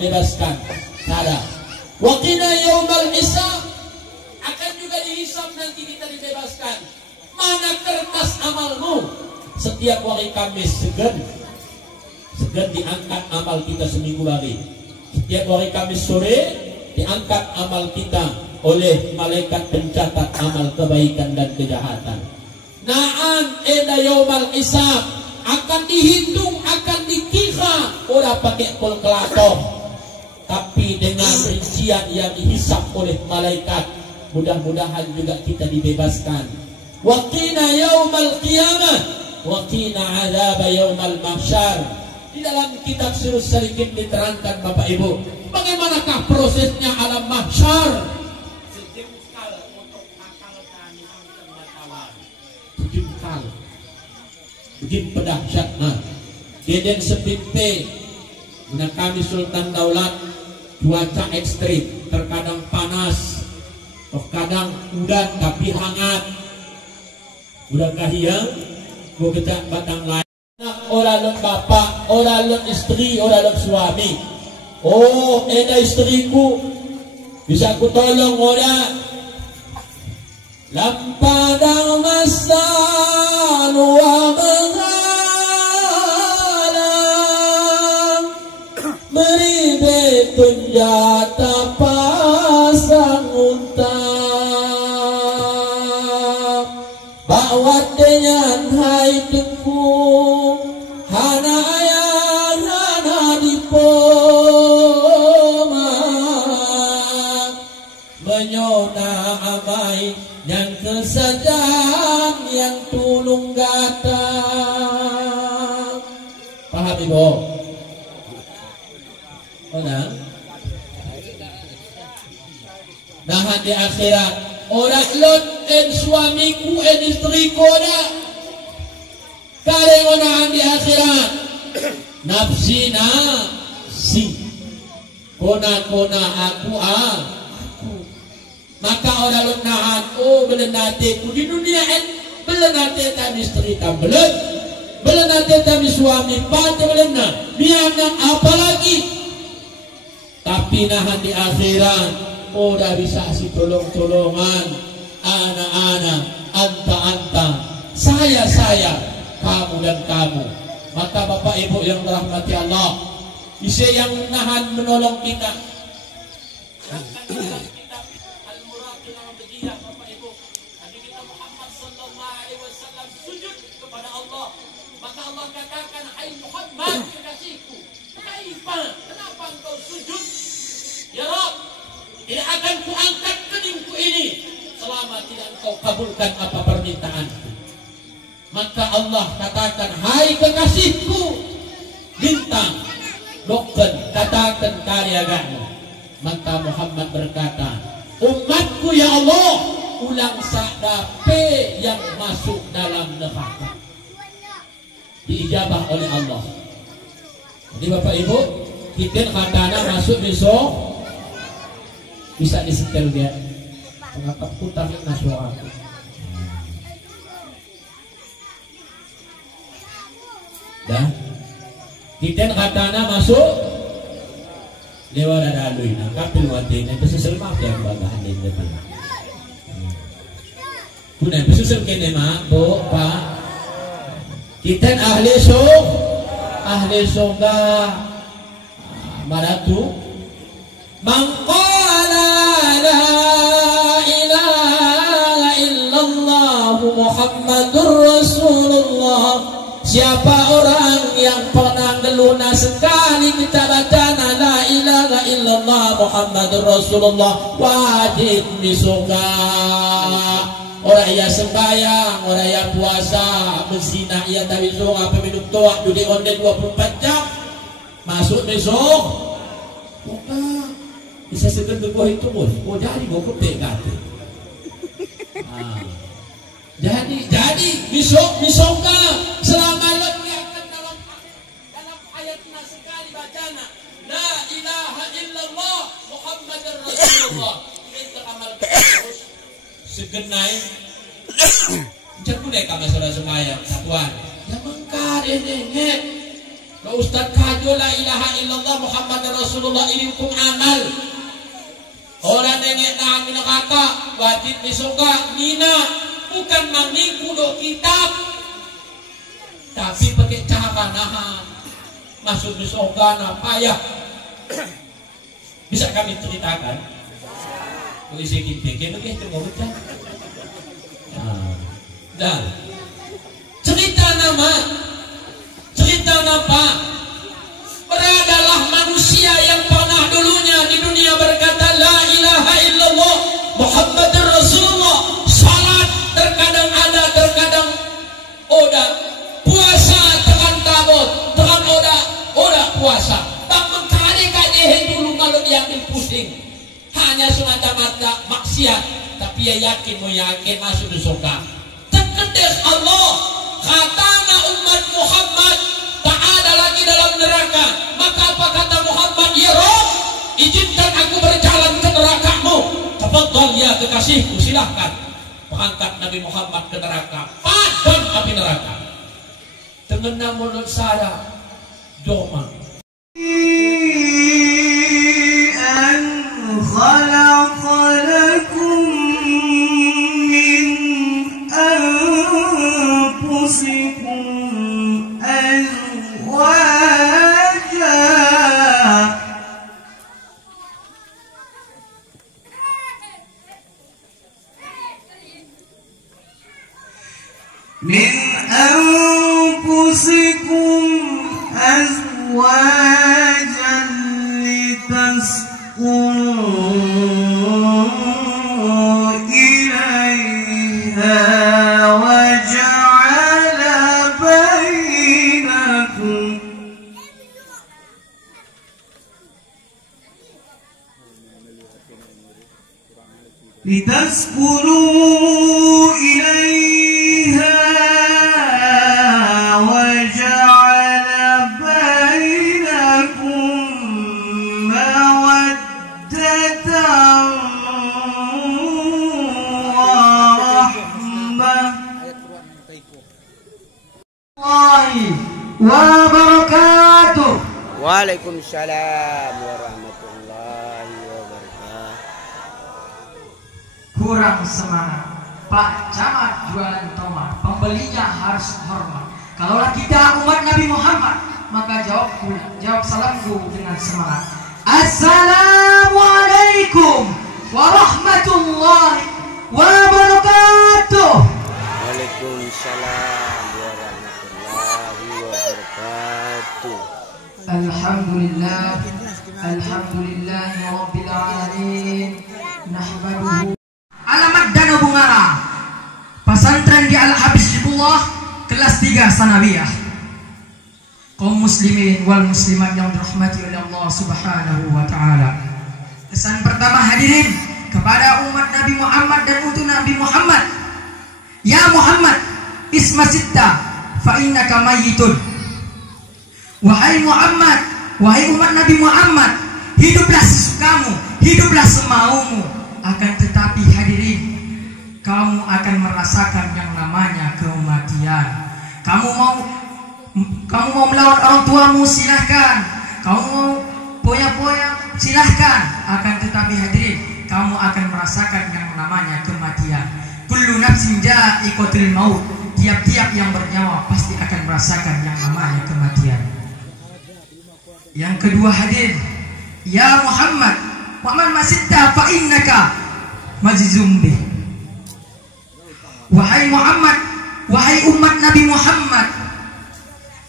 bebaskan. Ada. Wa qina yaumal hisab, akan juga dihisab nanti kita dibebaskan. Mana kertas amalmu? Setiap hari Kamis segan diangkat amal kita seminggu lagi. Setiap hari Kamis sore diangkat amal kita oleh malaikat pencatat amal kebaikan dan kejahatan. Na'an eda yaumal hisab, akan dihitung, akan dikira, ora pakai kalkulator, tapi dengan rincian yang dihisab oleh malaikat. Mudah-mudahan juga kita dibebaskan. Wa qina yaumal qiyamah wa qina adzab yaumal mahsyar. Di dalam kitab Sirus Salikin diterangkan Bapak Ibu, bagaimanakah prosesnya alam mahsyar. Sejengkal untuk akal kami pengetahuan. Sejengkal. Begini pedahsyatnya. Geden sepinte. Nah kami Sultan Daulat, cuaca ekstrim, terkadang panas, terkadang udan tapi hangat. Udah kahiyang, gua kecak batang lain. Orang lek bapak, orang lek istri, orang lek suami. Oh, eda istriku bisa ku tolong orang. Lampadang masan wa menghalang, meribet tunjata pasang unta. Bawat dengan hai tengku hana ayah hana dipoma, menyona amai yang kesejam yang tulung gata. Paham Ibu? Mana? Nah di akhirat orang lon en suamiku en istriku ada kare onahan di akhirat nafsi kona aku maka orang lon nahan belenate ku di dunia en belenate kami istri tam belenate kami suami pate belena biarkan apalagi, tapi nahan di akhirat udah bisa si tolong-tolongan, anak-anak, anta-anta, saya, kamu dan kamu. Maka Bapak Ibu yang dirahmati Allah, bisa yang nahan menolong kita. Al-Muraqin al-Bidiyah Bapak Ibu, Nabi kita Muhammad sallallahu alaihi wasallam sujud kepada Allah. Maka Allah katakan, "Hai Muhammad, kekasihku, kenapa engkau sujud? Ya Rabb, tidak akan kuangkat kedingku ini selama tidak engkau kabulkan apa permintaanku." Maka Allah katakan, "Hai kekasihku, bintang, dokter, katakan karyaganmu." Maka Muhammad berkata, "Umatku ya Allah, ulang sadape yang masuk dalam neraka." Diijabah oleh Allah. Jadi Bapak Ibu, kita katana masuk besok bisa disetel dia mengapa putar nasional. Dah kita katana masuk lewat ada alui nah kapil watin itu sesel maaf yang bagahan ini betul. Punya sesel kene mak bo pak kita ahli surga maratu mangqala la ilaha illallah Muhammadur Rasulullah. Siapa orang yang pernah ngeluna sekali kita baca la ilaha illallah Muhammadur Rasulullah wajib di surga. Orang yang sembahyang, orang yang puasa, berzina, ia tahu surga, peminum toak, judi online 24 jam masuk besok. Bukan bisa segera berbuah itu bos. Oh jadi mau kepek kata. Jadi besok selama lebih akan dalam ayatnya sekali bacana la ilaha illallah Muhammadur Rasulullah. Kita amalkan terus segenai. Jangan deh kami saudara sembahyang satuan. Jangan kade nenget. La ustaz kajo la ilaha illallah Muhammad Rasulullah ini hukum amal. Orang nenek nah minakata wajib misoga nina bukan mangniku do kitab. Tapi pakai cara nahan masuk misoga na payah. Bisa kami ceritakan? Isi kita begitu nggak betul. Dan cerita apa? Beradalah manusia yang pernah dulunya di dunia berkata la ilaha illallah Muhammadur Rasulullah. Salat terkadang ada, terkadang oda. Puasa tekan tabot, tekan oda puasa. Tak mengkari kajian dulu kalau diambil pusing. Hanya semata-mata maksiat, tapi ya yakin masuk di surga. Terkedes Allah katanya umat Muhammad tak ada lagi dalam neraka. Maka apa kata Muhammad? Ya Rabb, izinkan aku berjalan ke nerakamu. Tafadhal ya kekasihku, silahkan mengangkat Nabi Muhammad ke neraka. Padam api neraka. Dengan menurut saya doma. خلق لكم من أنفسكم أزواجا إليها وجعل بينكم لتسكنوا إليها وجعل بينكم مودة ورحمة الله وبركاته. Waalaikumsalam warahmatullahi wabarakatuh. Kurang semangat, Pak Camat jualan tomat, pembelinya harus hormat. Kalaulah kita umat Nabi Muhammad, maka jawab salamku dengan semangat. Assalamualaikum warahmatullahi wabarakatuh. Waalaikumsalam warahmatullahi wabarakatuh. Alhamdulillah, alhamdulillah rabbil alamin. Nahmaduhu. Alamat Danau Bungara, pesantren di Al-Habibullah, kelas 3 sanawiyah. Kaum muslimin wal muslimat yang dirahmati oleh Allah Subhanahu wa taala. Pesan pertama hadirin kepada umat Nabi Muhammad dan untuk Nabi Muhammad. Ya Muhammad, isma sitta fa innaka mayyitun. Wahai Muhammad, wahai umat Nabi Muhammad, hiduplah sesukamu, hiduplah semaumu. Akan tetapi hadirin, kamu akan merasakan yang namanya kematian. Kamu mau melawan orang tuamu, silahkan. Kamu mau poya-poya, silahkan. Akan tetapi hadirin, kamu akan merasakan yang namanya kematian. Kullu nafsin dha'iqatul maut. Tiap-tiap yang bernyawa pasti akan merasakan yang namanya kematian. Yang kedua hadirin, ya Muhammad, wa'man masitta fa innaka majzum bih. Wahai Muhammad, wahai umat Nabi Muhammad,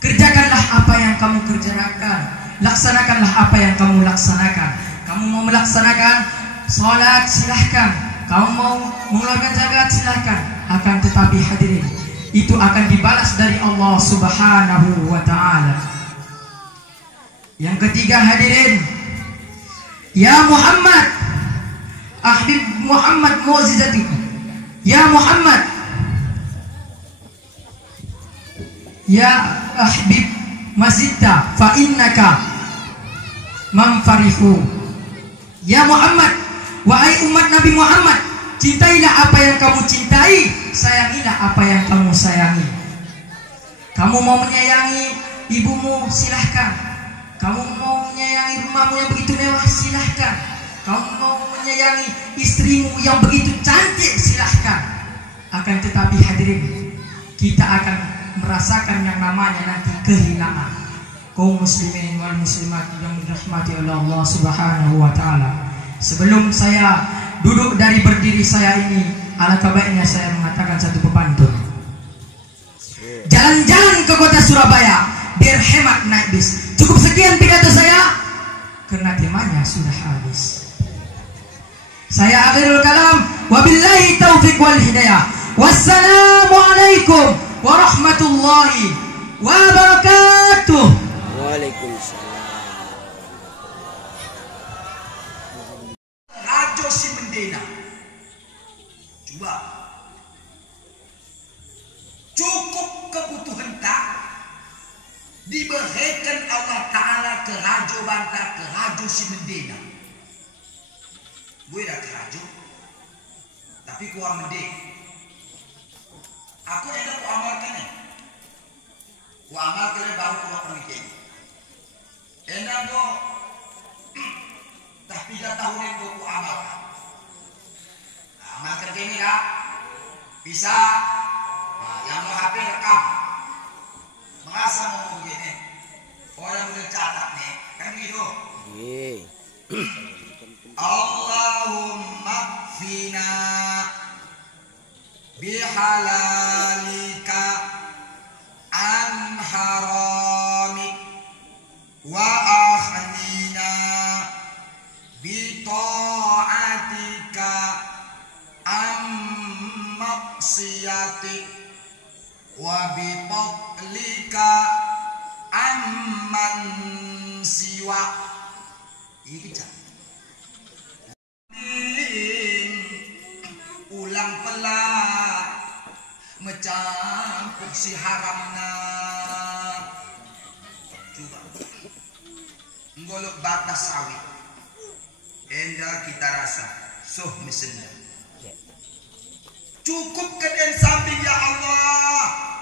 kerjakanlah apa yang kamu kerjakan, laksanakanlah apa yang kamu laksanakan. Kamu mau melaksanakan salat, silahkan. Kamu mau mengeluarkan zakat, silahkan. Akan tetapi hadirin, itu akan dibalas dari Allah Subhanahu wa ta'ala. Yang ketiga hadirin, ya Muhammad, ahbib Muhammad mu'jizatika. Ya Muhammad, ya ahbib mazidta fa innaka manfarihu. Ya Muhammad, wahai umat Nabi Muhammad, cintailah apa yang kamu cintai, sayangilah apa yang kamu sayangi. Kamu mau menyayangi ibumu, silahkan. Kamu mau menyayangi rumahmu yang begitu mewah, silahkan. Kamu mau menyayangi istrimu yang begitu cantik, silahkan. Akan tetapi hadirin, kita akan merasakan yang namanya nanti kehilangan. Kaum muslimin wal muslimat yang dirahmati oleh Allah Subhanahu wa taala. Sebelum saya duduk dari berdiri saya ini, alangkah baiknya saya mengatakan satu pepantun. Jalan-jalan ke kota Surabaya biar hemat naik bis. Cukup sekian pidato saya karena temanya sudah habis. Saya akhirul kalam, wabillahi taufiq wal hidayah. Wassalamualaikum warahmatullahi wabarakatuh. Waalaikumsalam. Rajo si Mendena. Coba. Cukup kebutuhan tak diberikan Allah Ta'ala ke Rajo Bantah, ke Rajo si Mendena. Gue dah ke Rajo, tapi kurang Mendena. Aku enak ku amalkan ni. Ku amalkan baru keluar pemikiran. Enak ku, tapi dah tahu ni ku amalkan. Amalkan ni lah, bisa. Yang mau HP rekam, merasa mau begini, orang boleh catat nih, kan gitu. Allahumma kfina bihalalika an haramik wa akhlina bi ta'atika am maksiatik wa bi fadlika amman siwa. Ini kejap. Ulang pelan mencampur si haramna. Coba golok batas sawit. Enda kita rasa soh misalnya. Cukup keden samping ya Allah.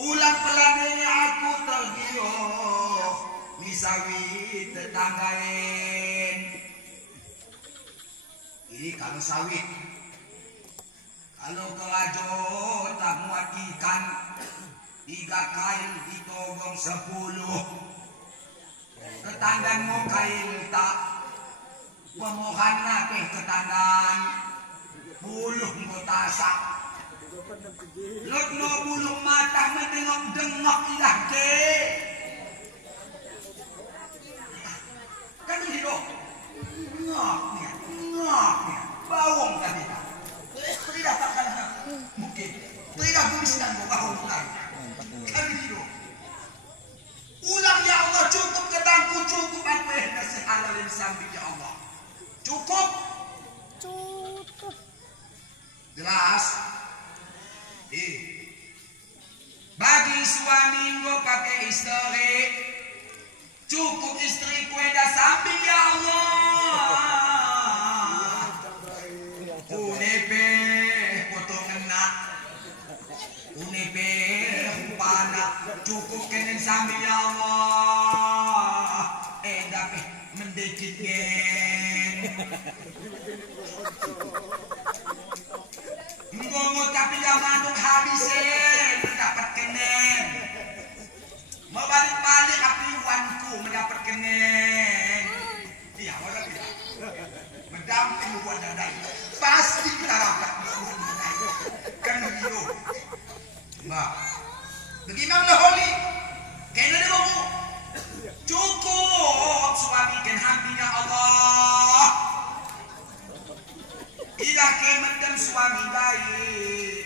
Ulang pelan ini aku tergiur misawi tetanggain. Ini kalau sawit. Kalau kelajo tak muat ikan 3 kail ditogong 10. Ketandang mau kail tak pemohan napeh ketandang buluh mau tasak. Lot no buluh mata menengok-dengok ilah ke. Kan gitu. Ngoknya, bawang tadi. Tidak tak kalah mungkin. Tidak tulis dan bawang lagi. Kan gitu. Ulang ya Allah, cukup ketangku, cukup aku yang kasih halalin sambil ya Allah. Cukup. Jelas. Bagi suami gue pakai istri, cukup istri kue dah sambil ya Allah. Unepe potong enak, unepe upana, cukup kenen sambil ya Allah. Dapet mendekit gen. Ngomong tapi yang manduk habisin mendapat kenen. Mau balik-balik api wanku mendapat kenen. Iya, wajar tidak. Mendamping buat dadai. Pasti kita dapat buat dadai. Kan begitu. Mbak, bagaimana Holi? Kena dia mau. Cukup suami kan hampinya Allah. Tidak kemendem suami baik.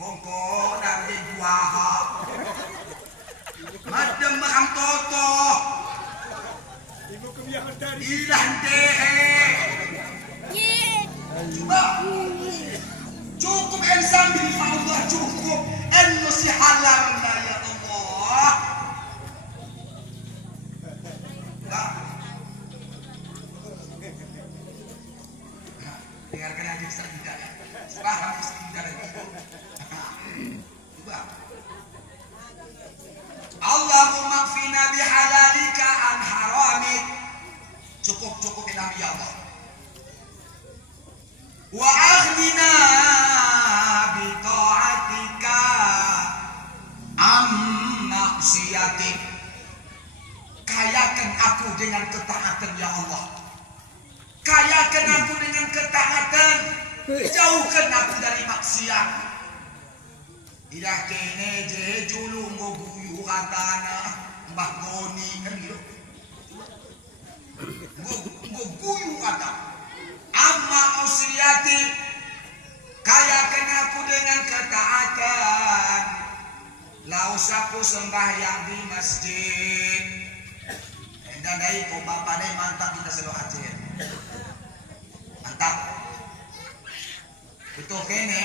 Bongkok dan dibuah. Madem makam toto. Ilah tehe. Coba. Cukup en sambil Allah cukup. En masih halal ya Allah. Dengarkan aja Ustaz Tidak. Paham Ustaz Tidak dan Ibu. Coba. bihalalika an haramik. Cukup Nabi Allah. Wa aghnina bi ta'atika am maksiatik. Kayakan aku dengan ketaatan ya Allah. Kayakan aku dengan ketaatan. Jauhkan aku dari maksiat. Tidak kene je julu ngoguyu katana Mbah Goni kan gitu. Ngoguyu kata. Amma maksiati. Kayakan aku dengan ketaatan. Laus aku sembahyang di masjid. Dan dari kau bapak dari mantap kita selalu aceh. Mantap. Itu kene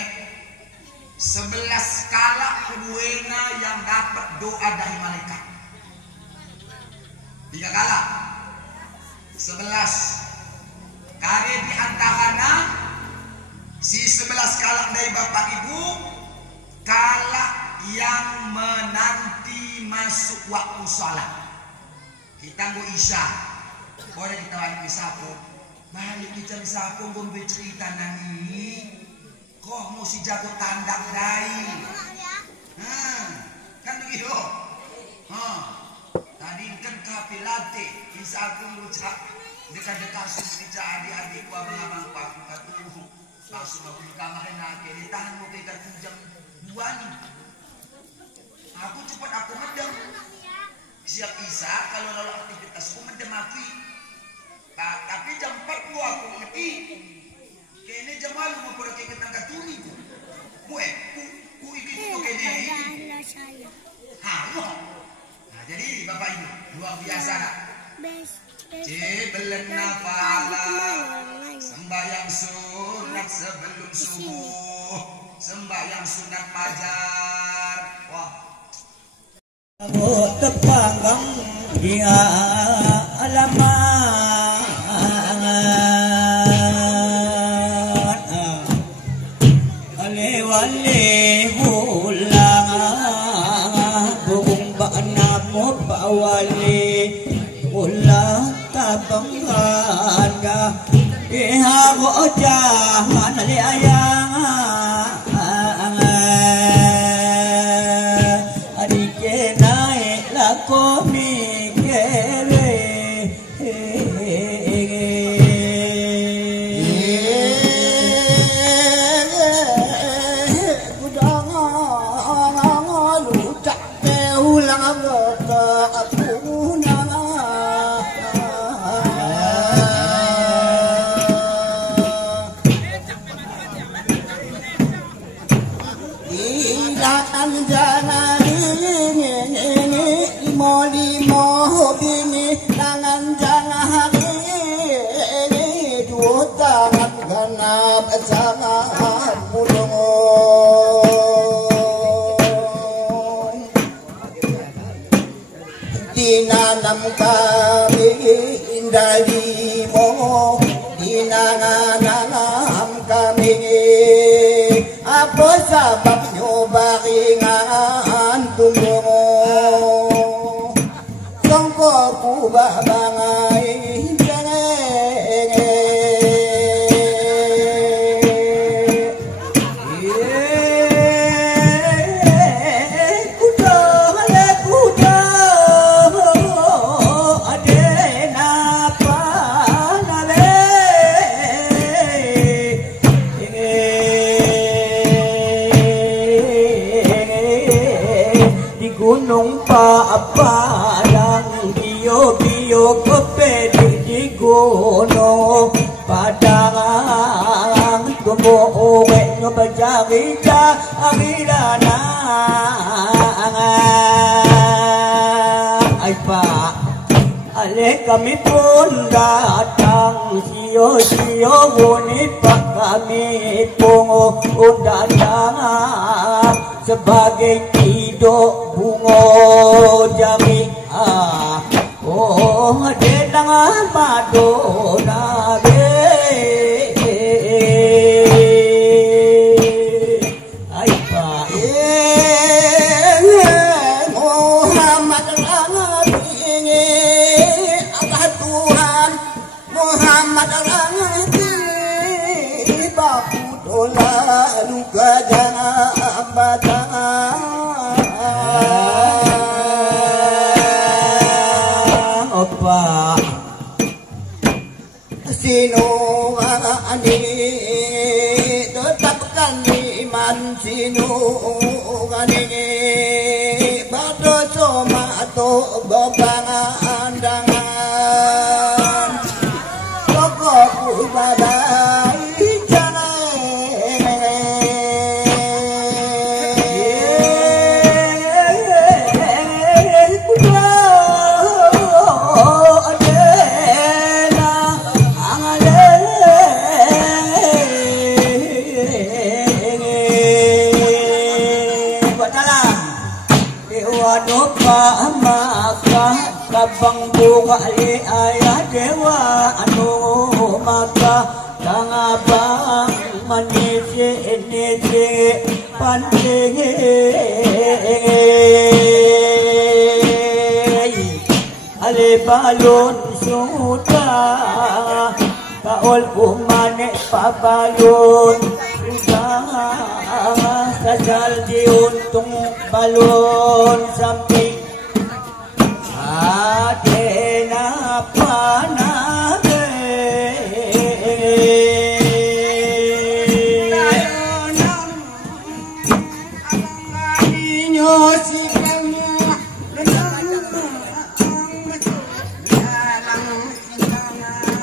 11 kala keduanya yang dapat doa dari malaikat. 3 kala 11 kali di antaranya si 11 kala dari bapak ibu kala yang menanti masuk waktu sholat. Kita mau isya, boleh kita balik isya pun. Balik kita isya pun boleh cerita nani. Kok mau si jago tandang dai? Kan begitu. Tadi kan kapilate isya pun ucap dekat-dekat suci adik-adik gua abang aku katuh. Langsung aku kamar nak kini tahan mau kita jam 2 nih. Aku cepat aku medem. Siap isa kalau lalu aktivitasku mendem api. Tapi jam 4 aku ngerti. Kene jam malu mau pergi ke tangga tuni ku. Ku ikut ku kene. Halo. Nah jadi bapak ibu luar biasa nak. Belena pahala sembahyang sunat sebelum subuh, sembahyang sunat fajar. Wah. Tepanggang dia alamat alewale hulang bung baknamu bawali ulah tabangga ihago jahan ali ayang dinanam kami dari mo dinanam kami apa sebabnya baringan tunggu sangko ku babangai gunung Padang bio kepedi di gunung Padang tumbuh owek ngebajari aridana ay pak ale kami pun datang sio woni pak kami pun datang sebagai hidup bungo jami oh denang madona ay pa Muhammad nabi Opa sino ani tetapkan iman sino ani bado cuma to bebangan pokok badai Kabang bunga li ayah dewa anu maka tangabang manisi panting ali balon sudah kaol umane pabalon sudah sasal diuntung balon samping Adena panage Layonan Inyo sikanya Renang Dalang sikanya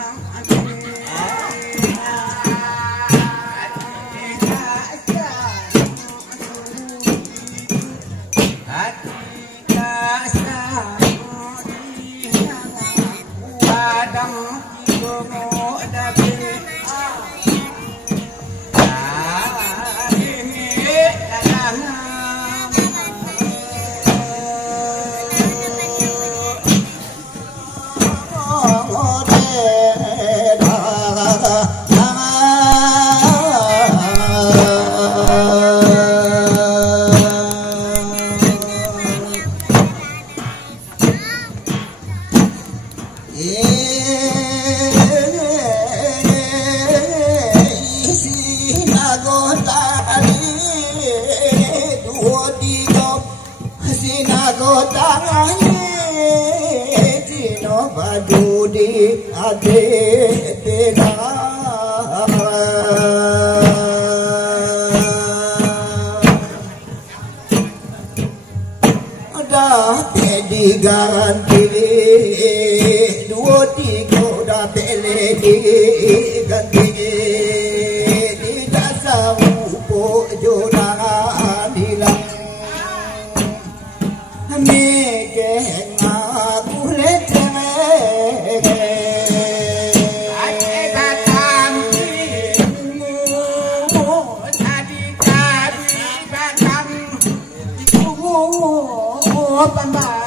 diganti dua tiga dah beli diganti tidak sahupo jodoh hilang megen aku leceh datang tadi datang pandai